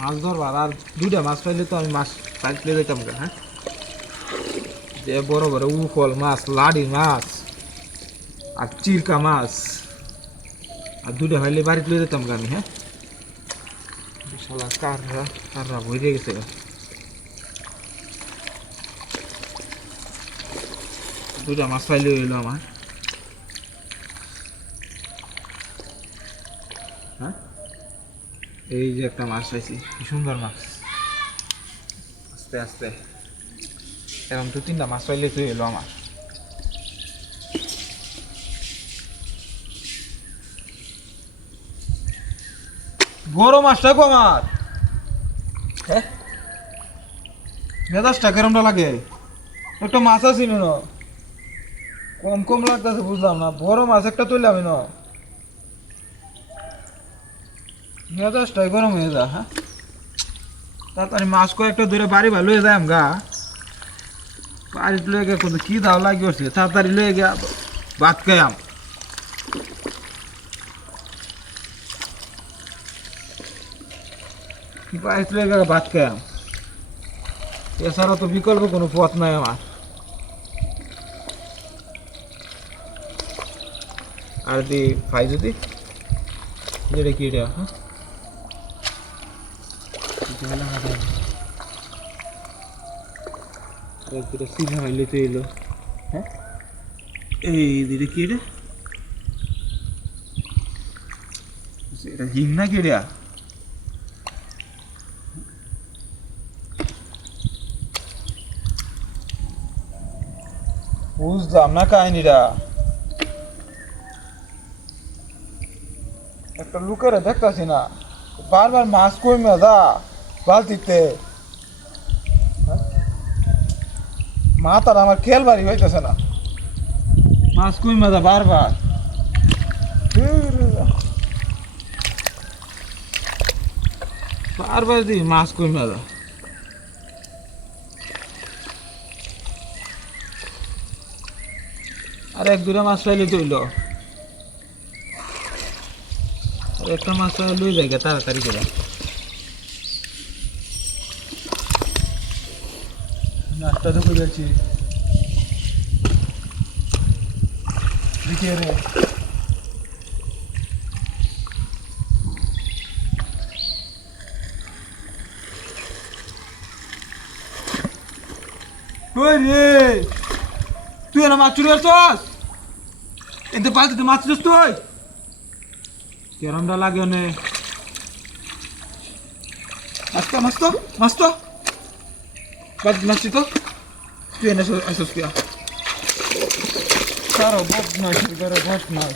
মাছ ধরবার আর দুইটা মাছ পাইলে তো আমি মাছ পাইলে যেতাম গা। হ্যাঁ, যে বড় বড় উফল মাছ, লাড়ি মাছ আর চিরকা মাছ আর দুইটা হইলে বাড়িতে লয়ে যেতাম গা আমি। হ্যাঁ, শালা কাররা কাররা ভরে গেছে গা। দুইটা মাছ পাইলে হইলো আমার। হ্যাঁ, এই যে একটা মাছ পাইছি, কি সুন্দর মাছ। আস্তে আস্তে এরকম দু তিনটা মাছ পাইলে তো এলো আমার। বড় মাছটা কো আমার। হ্যাঁ, মেজাজটা কেরমটা লাগে। একটা মাছ আছে না, কম কম লাগতেছে, বুঝলাম না। বড় মাছ একটা তুললে আমি না, মেজাজটাই গরম হয়ে যা। হ্যাঁ, তাড়াতাড়ি মাছ কয়েকটা ধরে বাড়ি ভালো হয়ে যায় আমগা। বাড়িতে লয়ে গিয়ে কত কি দাও লাগিয়েছে, তাড়াতাড়ি লয়ে গিয়া ভাত খাইয়াম। বাড়িতে লয়ে গিয়ে ভাত খাইয়াম, এছাড়া তো বিকল্প কোনো পথ নাই আমার। আর যদি পাই, যদি যেটা কি এটা। হ্যাঁ, সিধা হইলে তো এলো। হ্যাঁ, এই দিদি কি রে, এটা হিং না কি রে? বুঝলাম না কাহিনীটা। একটা লুকেরে দেখতেছি না, বারবার মাছ কই মেদা বালতিতে। মাথার আমার খেল বাড়ি হইতেছে না, মাছ কই মেদা বারবার। বারবার দি মাছ কই মেদা। আর এক দুটা মাছ পাইলে তৈল, একটা মাছ পাইলে লই যায় তাড়াতাড়ি করে। নাস্তা তো করে যাচ্ছি দেখে রে। ওই রে, তুই না মাছ চুরি আসছস? এতে পালতে মাছ চুরিস তুই? কেরমটা লাগে নে মাছ তো মাছ তো মাছ তো বাদ মাছছি তো। তুই এনে আসছস কিয়া? কারো বদ নয়, বদ নয়।